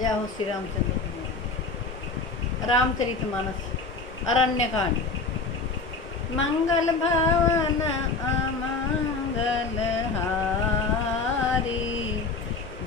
जय हो श्री रामचंद्र भगवान। रामचरितमानस अरण्यकांड। मंगल भवन अमंगल हारी,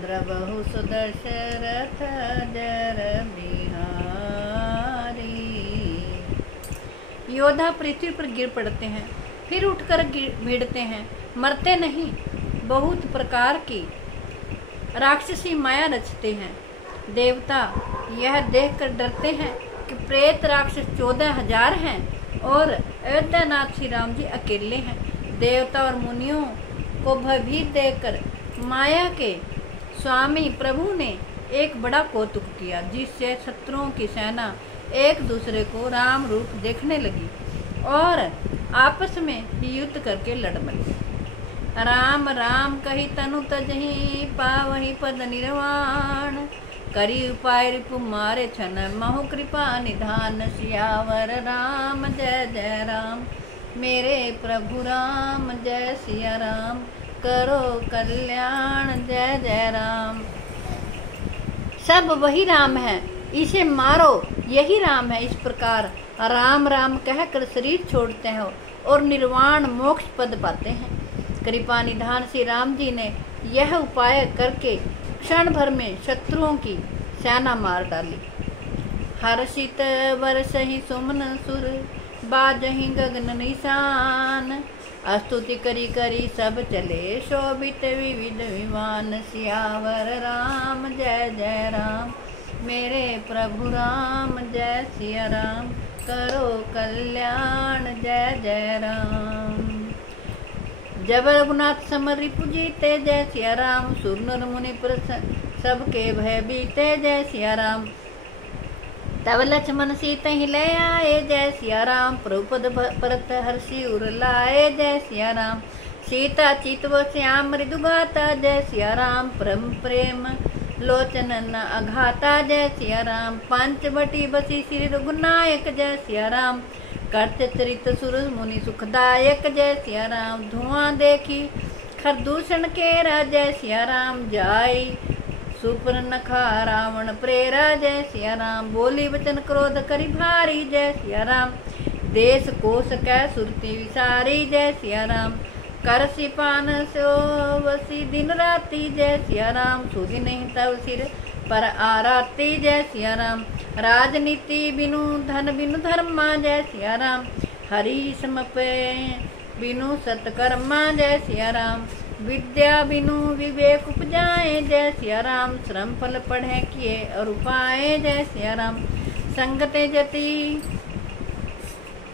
द्रवहु सुदशरथ जर बिहारी। योद्धा पृथ्वी पर गिर पड़ते हैं, फिर उठकर भिड़ते हैं, मरते नहीं। बहुत प्रकार की राक्षसी माया रचते हैं। देवता यह देखकर डरते हैं कि प्रेत राक्षस 14,000 हैं और अयोध्यानाथ श्री राम जी अकेले हैं। देवता और मुनियों को भयभीत देखकर माया के स्वामी प्रभु ने एक बड़ा कौतुक किया, जिससे शत्रुओं की सेना एक दूसरे को राम रूप देखने लगी और आपस में युद्ध करके लड़ मरी। राम राम कही तनु तजहि, पावहि पद निर्वाण, करी उपाय रिपु मारे छन, महु कृपा निधान। सियावर राम जय जय राम, मेरे प्रभु राम जय सिया राम, करो कल्याण जय जय राम। सब वही राम है, इसे मारो, यही राम है। इस प्रकार राम राम कहकर शरीर छोड़ते हैं और निर्वाण मोक्ष पद पाते हैं। कृपा निधान श्री राम जी ने यह उपाय करके क्षण भर में शत्रुओं की सेना मार डाली। हर्षित बरसहि सुमन सुर, बाजहि गगन निशान, स्तुति करी करी सब चले, शोभित विविध विमान। सियावर राम जय जय राम, मेरे प्रभु राम जय सिया राम, करो कल्याण जय जय राम। जब रघुनाथ समर रिपु जीते, जय सिया राम, सुर नर मुनि सबके भय बीते, जय सिया राम। तब लक्ष्मण सीता ही ले आए, जय सिया राम, प्रभुपद परत हर्षि उर लाए, जय सिया राम। सीता चितव श्याम मृदु गाता, जय सिया राम, परम प्रेम लोचन न अघाता, जय सिया राम। पंचवटी बसी श्री रघुनायक, जय सिया राम, करते चरित सुर मुनि सुखदायक, जय सिया राम। धुआं देखी खरदूषण केरा, जय सिया राम, जाई सुपर्णखा रावण प्रेरा, जय सिया राम। बोली वचन क्रोध करी भारी, जय सिया राम, देश कोश कै सुरती विसारी, जय सिया राम। कर सिपान सो वसी दिन राती, जय सिया राम, सूझी नहीं तब सिर पर आराती, जय सिया राम। राजनीति बिनु धन बिनु धर्मा, जय सिया राम, हरि सम पे बिनु सत्कर्मा, जय सिया राम। विद्या बिनु विवेक उपजाए, जय सिया राम, श्रम फल पढ़े किए और उपाय, जय सिया राम। संगते जति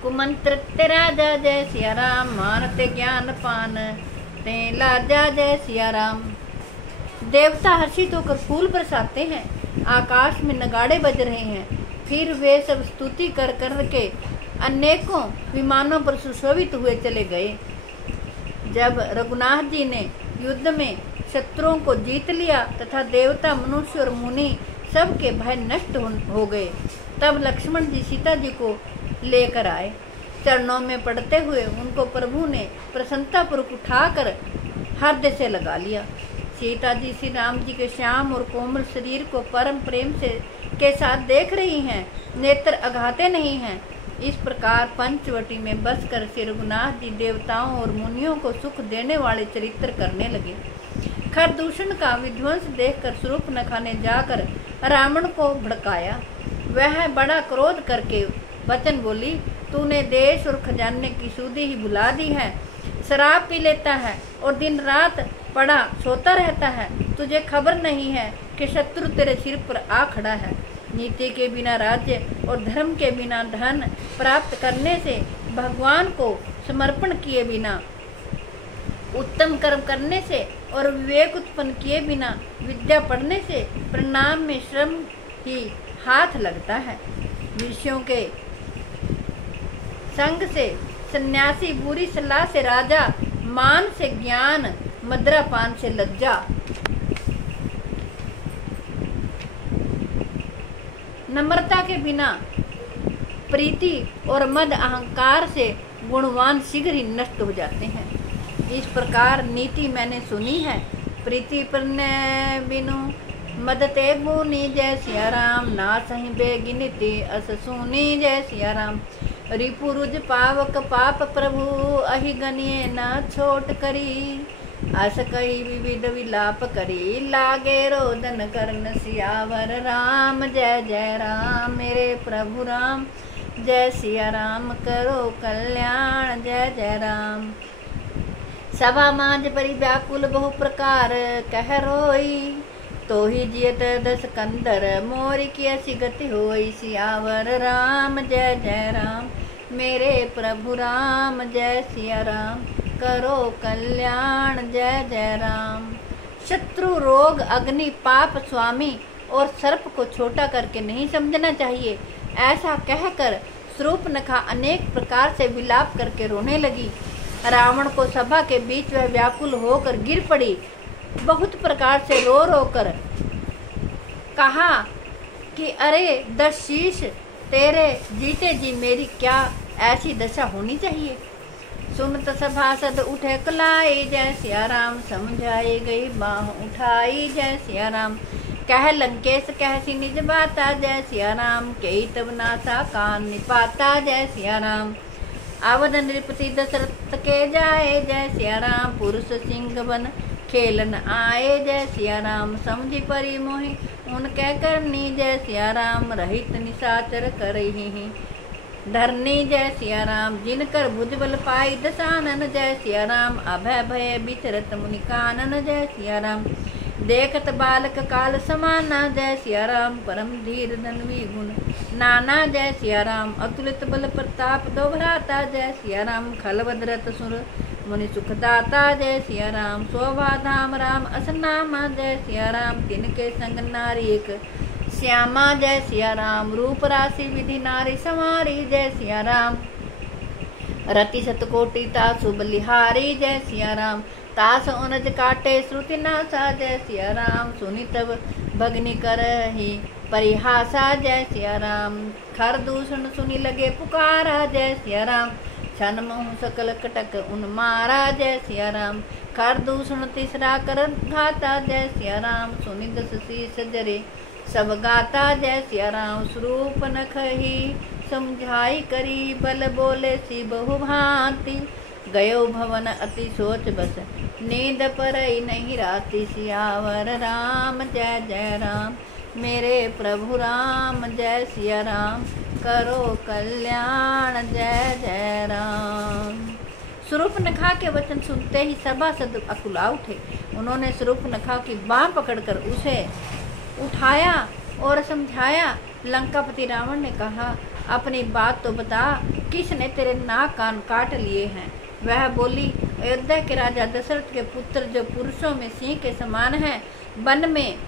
कुमंत्र ते राजा, जय सिया राम, मानते ज्ञान पान ते लाजा, जय सिया राम। देवता हर्षित होकर फूल बरसाते हैं, आकाश में नगाड़े बज रहे हैं। फिर वे सब स्तुति कर कर के अनेकों विमानों पर सुशोभित हुए चले गए। जब रघुनाथ जी ने युद्ध में शत्रुओं को जीत लिया तथा देवता मनुष्य और मुनि सबके भय नष्ट हो गए, तब लक्ष्मण जी सीता जी को लेकर आए। चरणों में पड़ते हुए उनको प्रभु ने प्रसन्नतापूर्वक उठाकर हृदय से लगा लिया। सीता जी श्री राम जी के श्याम और कोमल शरीर को परम प्रेम से के साथ देख रही हैं, नेत्र अघाते नहीं हैं। इस प्रकार पंचवटी में बसकर श्री रघुनाथ जी देवताओं और मुनियों को सुख देने वाले चरित्र करने लगे। खरदूषण का विध्वंस देखकर शूर्पणखा ने जाकर रावण को भड़काया। वह बड़ा क्रोध करके वचन बोली, तूने देश और खजाने की सूदी ही भुला दी है, शराब पी लेता है और दिन रात पड़ा सोता रहता है। तुझे खबर नहीं है कि शत्रु तेरे सिर पर आ खड़ा है। नीति के बिना राज्य और धर्म के बिना धन प्राप्त करने से, भगवान को समर्पण किए बिना, उत्तम कर्म करने से और विवेक उत्पन्न किए बिना विद्या पढ़ने से परिणाम में श्रम ही हाथ लगता है। विषयों के संग से सन्यासी, बुरी सलाह से राजा, मान से ज्ञान, मदिरा पान से लज्जा। नम्रता के बिना प्रीति और मद अहंकार से गुणवान शीघ्र ही नष्ट हो जाते हैं। इस प्रकार नीति मैंने सुनी है, प्रीति पर बिनु मदते गुनी जय सिया राम, ना सही बेगिनती अस सुनी जय सिया राम। रिपुरुज पावक पाप प्रभु, अहि गनिए न छोट करी। अस कई विविध विलाप करी, लागे रोदन करन सियावर राम। जय जय राम मेरे प्रभु राम, जय सिया राम करो कल्याण। जय जय राम। सभा मांझ परि व्याकुल बहु प्रकार, कह रोई तो ही जियत दस कंदर। मोर की ऐसी गति होई, सियावर राम। जय जय राम मेरे प्रभु राम, जय सिया राम करो कल्याण। जय जय राम। शत्रु रोग अग्नि पाप स्वामी और सर्प को छोटा करके नहीं समझना चाहिए, ऐसा कहकर शूर्पणखा अनेक प्रकार से विलाप करके रोने लगी। रावण को सभा के बीच वह व्याकुल होकर गिर पड़ी। बहुत प्रकार से रो रो कर कहा कि अरे 10 शीश तेरे जीते जी मेरी क्या ऐसी दशा होनी चाहिए। सुनत सभासद उठे कलाई, जय सिया राम समझाई गई बाह उठाई। जय सिया राम। कह लंकेश कहसी निज बाता, जय सिया राम कई तब नासा कान निपाता। जय सिया राम। आवद नृपति दशरथ के जाए, जय सिया राम पुरुष सिंह बन खेलन आए। जय सिया राम। समझी परी मोहि उनके करनी, जय सिया राम रहित निशाचर करही धरनी। जय सिया राम। जिनकर भुजबल पाई दशानन, जय सिया राम अभय भय बिचरत मुनि कानन। जय सिया राम। देखत बालक काल समाना, जय सिया राम परम धीर धनवी गुण नाना। जय सिया राम। अतुलित बल प्रताप दो भ्राता, जय सिया राम खलवदरत सुर मुनि सुखदाता। जय सिया राम। शोभा धाम राम असनामा, जय सिया राम तिनके संग नारी एक श्यामा। जय सिया राम। रूप राशि विधि नारी संवारी, जय सिया राम रति सतकोटि तासु बलिहारी। जय सिया राम। तास उनज काटे श्रुति नासा, जय सिया राम सुनि तब भगनि करहि परिहासा। जय सिया राम। खर दूषण सुनि लगे पुकारा, जय सिया राम छन मोह सकल कटक उन मारा। जय सिया राम। खर दूषण तीसरा कर घाता, जय सिया राम सुनि दस शीस जरे सब गाता। जय सिया राम। स्वरूप नखहि समझाई करी, बल बोले सी बहु भांति। गयो भवन अति सोच बस, नींद परई नहीं राती। सियावर राम। जय जय राम मेरे प्रभु राम, जय सिया राम करो कल्याण। जय जय राम। शूर्पणखा के वचन सुनते ही सभासद अकुला उठे। उन्होंने शूर्पणखा की बाँह पकड़कर उसे उठाया और समझाया। लंकापति रावण ने कहा, अपनी बात तो बता, किसने तेरे नाक कान काट लिए हैं। वह बोली, अयोध्या के राजा दशरथ के पुत्र जो पुरुषों में सिंह के समान हैं, वन में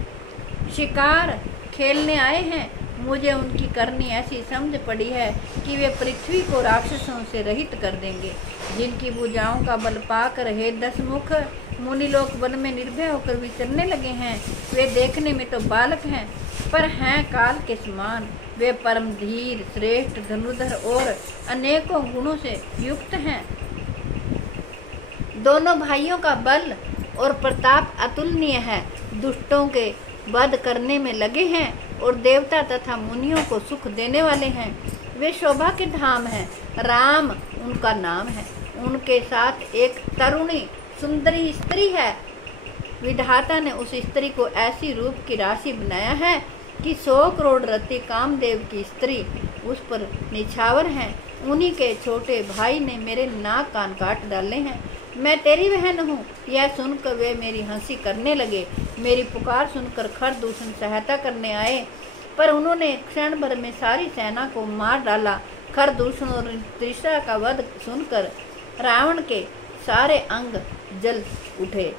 शिकार खेलने आए हैं। मुझे उनकी करनी ऐसी समझ पड़ी है कि वे पृथ्वी को राक्षसों से रहित कर देंगे। जिनकी भुजाओं का बल पाकर हे 10 मुख मुनि लोग वन में निर्भय होकर विचरने लगे हैं। वे देखने में तो बालक हैं, पर हैं काल के समान। वे परम धीर श्रेष्ठ धनुधर और अनेकों गुणों से युक्त हैं। दोनों भाइयों का बल और प्रताप अतुलनीय है। दुष्टों के वध करने में लगे हैं और देवता तथा मुनियों को सुख देने वाले हैं। वे शोभा के धाम हैं, राम उनका नाम है। उनके साथ एक तरुणी सुंदरी स्त्री है। विधाता ने उस स्त्री को ऐसी रूप की राशि बनाया है कि 100 करोड़ रति कामदेव की स्त्री उस पर निछावर हैं। उन्हीं के छोटे भाई ने मेरे नाक कान काट डाले हैं। मैं तेरी बहन हूँ। यह सुनकर वे मेरी हंसी करने लगे। मेरी पुकार सुनकर खरदूषण सहायता करने आए, पर उन्होंने क्षण भर में सारी सेना को मार डाला। खरदूषण और त्रिशा का वध सुनकर रावण के सारे अंग जल उठे।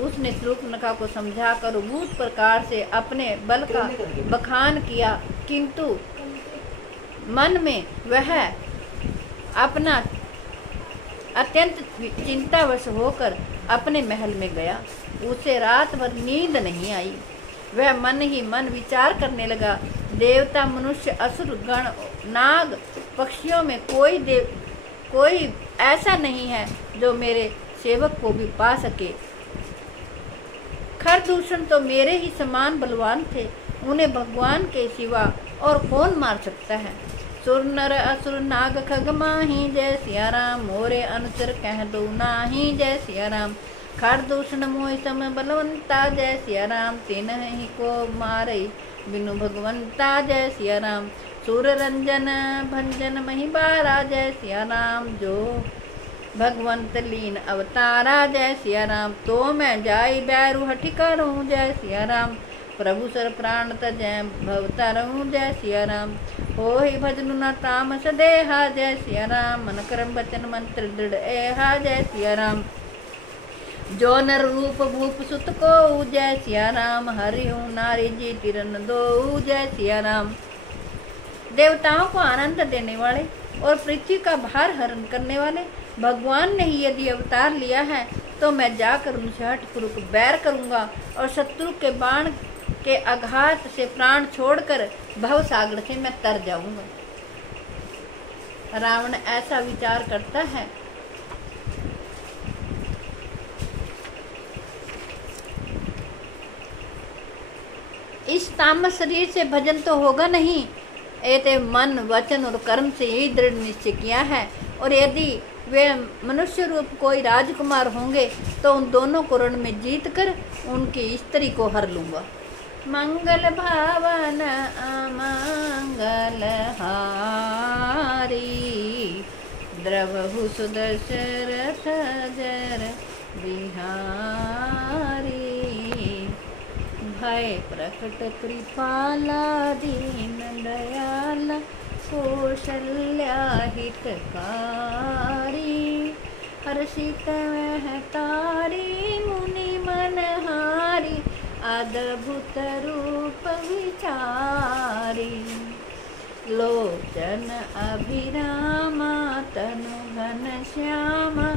उसने शूर्पणखा को समझाकर भूत प्रकार से अपने बल का बखान किया, किंतु मन में वह अपना अत्यंत चिंतावश होकर अपने महल में गया। उसे रात भर नींद नहीं आई। वह मन ही मन विचार करने लगा, देवता मनुष्य असुर गण नाग पक्षियों में कोई ऐसा नहीं है जो मेरे सेवक को भी पा सके। खरदूषण तो मेरे ही समान बलवान थे, उन्हें भगवान के सिवा और कौन मार सकता है। सुर नर असुर नाग खग माही, जय सिया राम मोरे अनुचर कह दो नाही, जय सिया राम। खरदूषण मोहि सम बलवंता, जय सिया राम तिन्हि को मारे बिनु भगवंता, जय सिया राम। सुर रंजन भंजन मही बारा, जय सिया राम जो भगवंत लीन अवतारा, जय सिया राम। तो मैं जाई बैरु हठि करूँ, जय सिया राम। प्रभु सर प्राण तजय भवतरऊँ, जय सिया राम। होहि भजनु न तामस देहा, जय सिया राम। मन कर्म वचन मंत्र दृढ़ एहा, जय सिया राम। जो नर रूप भूप सुत को, जय सिया राम। हरिहु नारी जी तिरन दो, जय सिया राम। देवताओं को आनंद देने वाले और पृथ्वी का भार हरण करने वाले भगवान ने ही यदि अवतार लिया है तो मैं जाकर उनसे हठपूर्वक बैर करूंगा और शत्रु के बाण के आघात से प्राण छोड़कर भव सागर से मैं तर जाऊंगा। रावण ऐसा विचार करता है। इस तामस शरीर से भजन तो होगा नहीं, ऐसे मन वचन और कर्म से यही दृढ़ निश्चय किया है। और यदि वे मनुष्य रूप कोई राजकुमार होंगे तो उन दोनों को रण में जीत कर उनकी स्त्री को हर लूंगा। मंगल भावन अमंगल हारी, द्रवहु सुदशरथ जर बिहारी। भय प्रकट कृपाला दीन दयाला, कौशल्या हितकारी। हर्षित वह तारी मुनि मनहारी, अद्भुत रूप विचारी। लोचन अभिरामा तनु घन श्यामा,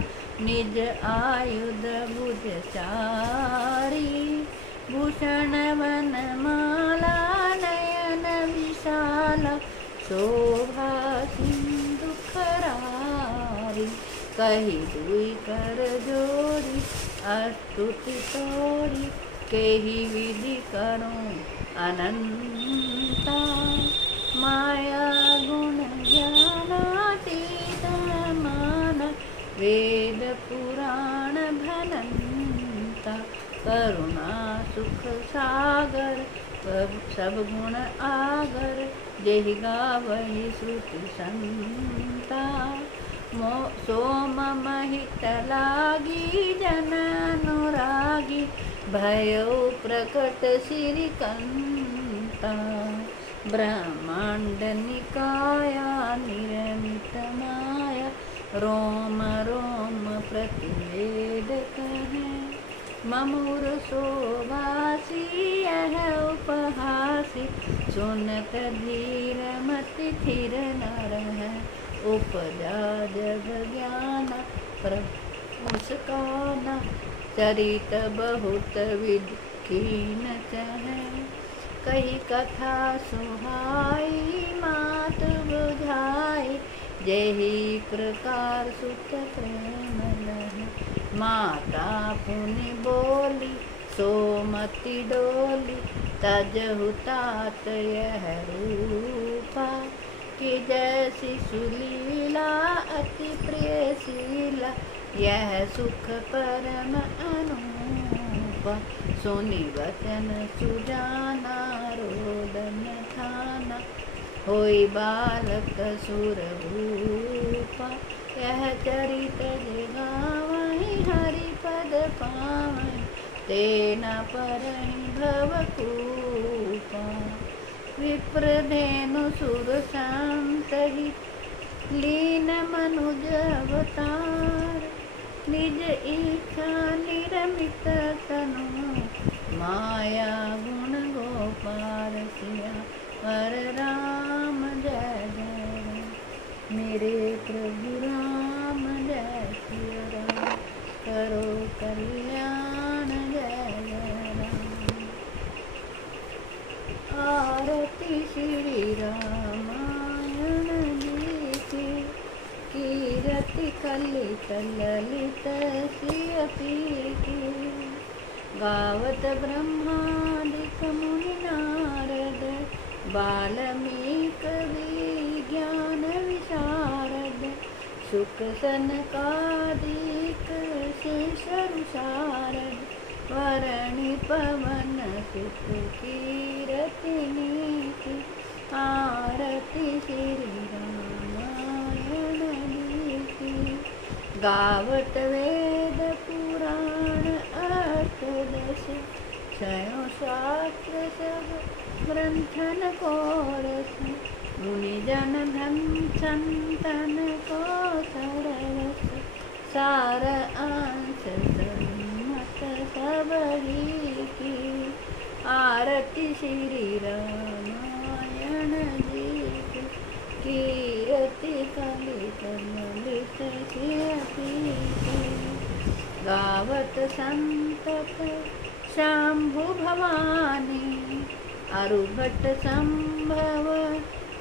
निज आयुध भुज चारी। भूषण वन माला नयन विशाला, शोभा सिंधु खरारी। कही दुई कर जोड़ी स्तुति तोरी, केहि विधि करूं अनंता। माया गुण ज्ञानातीत माना, वेद पुराण भनंता। करुणा सुख सागर सब गुण आगर, जेहि गावहि श्रुति संता। सोम महित लागी जन अनुरागी, भयो प्रकट श्रीकंता। ब्रह्मांड निकाया निर्मित माया, रोम रोम प्रतिवेद कहें। ममूर शोभासी यह उपहासी, सुनत धीर मति थिर न रह। उपजा जब ज्ञान मुस्काना, चरित बहुत विधि कीन चहे। कही कथा सुहाई मात बुझाई, जेहि प्रकार सुत प्रेम लहे। माता पुनि बोली सोमति डोली, तजहु तात यह रूपा। कि जैसी सुलीला अति प्रिय शीला, यह सुख परम अनूपा। सुनि वचन सुजाना रोदन थाना, होई बालक सुर भूपा। यह चरित गावहि हरि पद पावहि, तेना परहि भवकूपा। विप्रधेनु सुर शांतहि, लीन मनुज अवतार। निज इच्छा निरमित तनु, माया गुण गोपाल सिया। पर राम जय जय राम, मेरे प्रभु राम जय सिया राम। करो कल्याण जय जय राम। आरती श्री रामायण जी की, कीरति कलित ललित सियति की। गावत ब्रह्मादिक मुनि नारद, वाल्मीकि विज्ञान विशारद, शुक सनकादिक शेषरु शारद, वरणि पवन सुत कीरति नीति, आरति श्री रामायण नीति। गावत वेद पुराण अर्थ दश, क्षयो शास्त्र सब ग्रंथन को रस, मुनि जन धन संतन को सरस, सार अंश सम्मत सबरी की, आरती श्री रामायण जी की, कीरति कलित ललित सियति की। गावत संतत शंभु भवानी, अरुभट संभव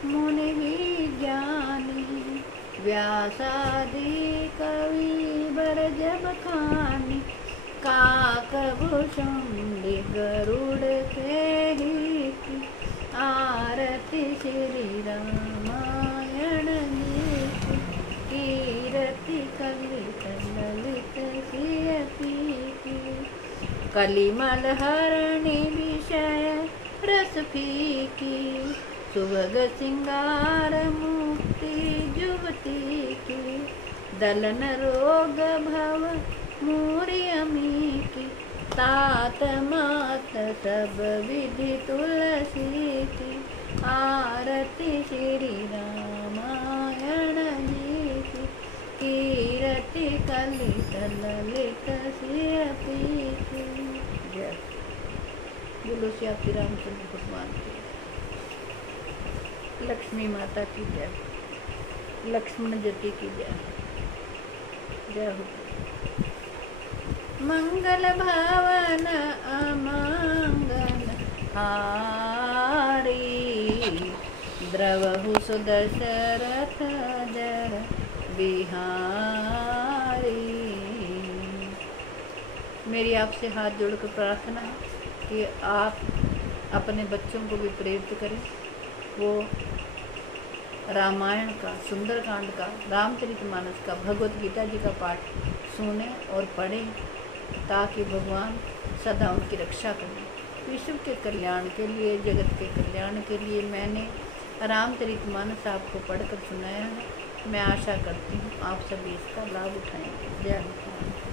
मुनि विज्ञानी, व्यासादि कवि बरज बखानी, काकभूषुंडि गरुड़ केहिकी, आरती श्री रामायण जी की, कीरति कलित ललित सियति की। कलिमल हरणि विषय रस फीकी, सुभग सिंगार मुक्ति जुवती की, दलन रोग भव मूरि अमी की, तात मात सब विधि तुलसी की, आरती श्री रामायण जी की, कीरति कलित ललित सियति की। जय बोलो श्री रामचंद्र भगवान की, लक्ष्मी माता की जय, लक्ष्मण जति की जय। जय हो। मंगल भवन अमंगल हारी, द्रवहु सुदशरथ जर बिहारी। मेरी आपसे हाथ जोड़कर प्रार्थना है कि आप अपने बच्चों को भी प्रेरित करें, वो रामायण का, सुंदरकांड का, रामचरितमानस का, भगवत गीता जी का पाठ सुने और पढ़ें, ताकि भगवान सदा उनकी रक्षा करें। विश्व के कल्याण के लिए, जगत के कल्याण के लिए मैंने रामचरितमानस आपको पढ़कर सुनाया है। मैं आशा करती हूँ आप सभी इसका लाभ उठाएंगे। जय हिंद।